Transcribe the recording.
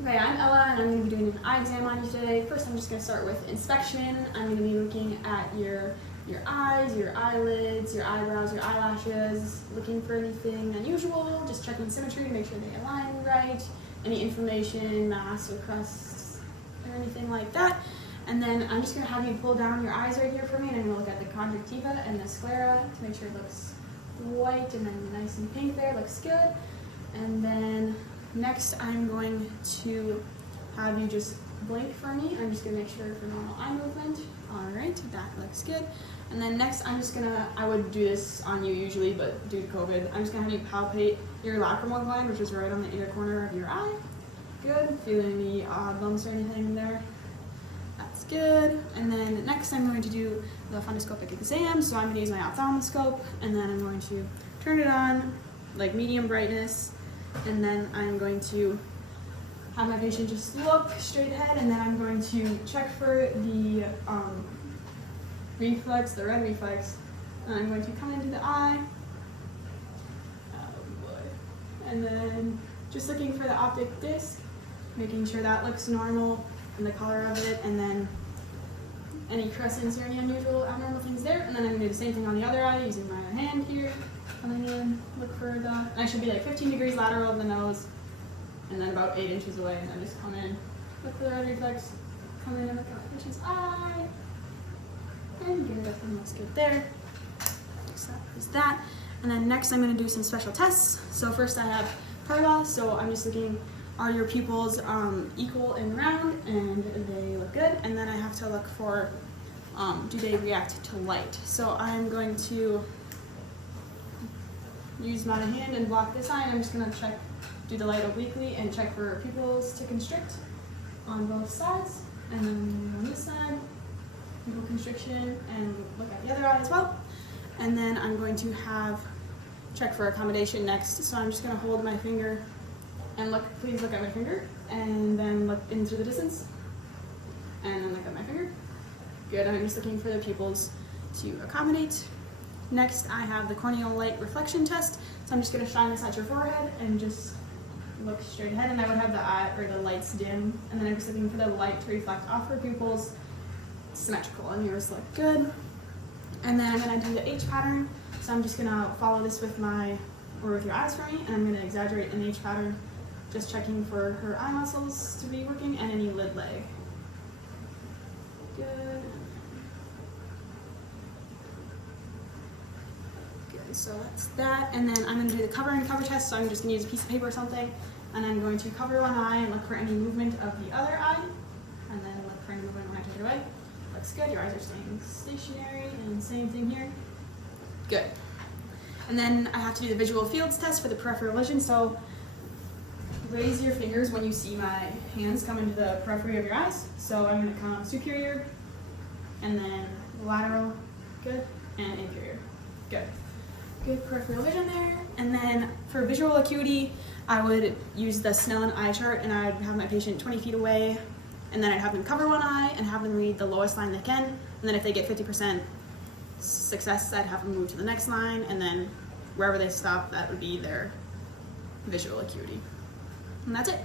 Okay, I'm Ella and I'm going to be doing an eye exam on you today. First I'm just going to start with inspection. I'm going to be looking at your eyes, your eyelids, your eyebrows, your eyelashes, looking for anything unusual, just checking symmetry to make sure they align right, any inflammation, mass or crusts, or anything like that. And then I'm just going to have you pull down your eyes right here for me, and I'm going to look at the conjunctiva and the sclera to make sure it looks white and then nice and pink there, looks good. And then next I'm going to have you just blink for me. I'm just going to make sure for normal eye movement. Alright, that looks good. And then next I'm just going to, I would do this on you usually, but due to COVID, I'm just going to have you palpate your lacrimal line, which is right on the inner corner of your eye. Good. Feeling any bumps or anything in there? That's good. And then next I'm going to do the Phonoscopic Exam. So I'm going to use my ophthalmoscope, and then I'm going to turn it on like medium brightness, and then I'm going to have my patient just look straight ahead, and then I'm going to check for the reflex, the red reflex, and I'm going to come into the eye. Oh boy. And then just looking for the optic disc, making sure that looks normal and the color of it, and then any crescents or any unusual abnormal things there. And then I'm going to do the same thing on the other eye using my hand here. Coming in, look for the, and I should be like 15 degrees lateral of the nose, and then about 8 inches away, and then just come in, look for the red reflex, come in and look at my patient's eye, and get it up and looks good there. So that is that. And then next I'm going to do some special tests. So first I have Peripheral, so I'm just looking, are your pupils equal and round, and they look good. And then I have to look for, do they react to light. So I'm going to use my hand and block this eye, and I'm just going to check, do the light obliquely and check for pupils to constrict on both sides. And then on this side, pupil constriction, and look at the other eye as well. And then I'm going to have check for accommodation next. So I'm just going to hold my finger and look, please look at my finger, and then look into the distance, and then look at my finger. Good, and I'm just looking for the pupils to accommodate. Next, I have the corneal light reflection test. So I'm just going to shine this at your forehead and just look straight ahead, and I would have the eye or the lights dim, and then I'm just looking for the light to reflect off your pupils, symmetrical, and yours look good. And then I'm going to do the H pattern. So I'm just going to follow this with with your eyes for me, and I'm going to exaggerate an H pattern, just checking for her eye muscles to be working and any lid lag. Good. So that's that, and then I'm going to do the cover and cover test. So I'm just going to use a piece of paper or something, and I'm going to cover one eye and look for any movement of the other eye, and then look for any movement when I take it away. Looks good. Your eyes are staying stationary, and same thing here. Good. And then I have to do the visual fields test for the peripheral vision. So raise your fingers when you see my hands come into the periphery of your eyes. So I'm going to come superior, and then lateral, good, and inferior, good. Good peripheral vision there. And then for visual acuity, I would use the Snellen eye chart, and I'd have my patient 20 feet away, and then I'd have them cover one eye and have them read the lowest line they can. And then if they get 50% success, I'd have them move to the next line, and then wherever they stop, that would be their visual acuity. And that's it.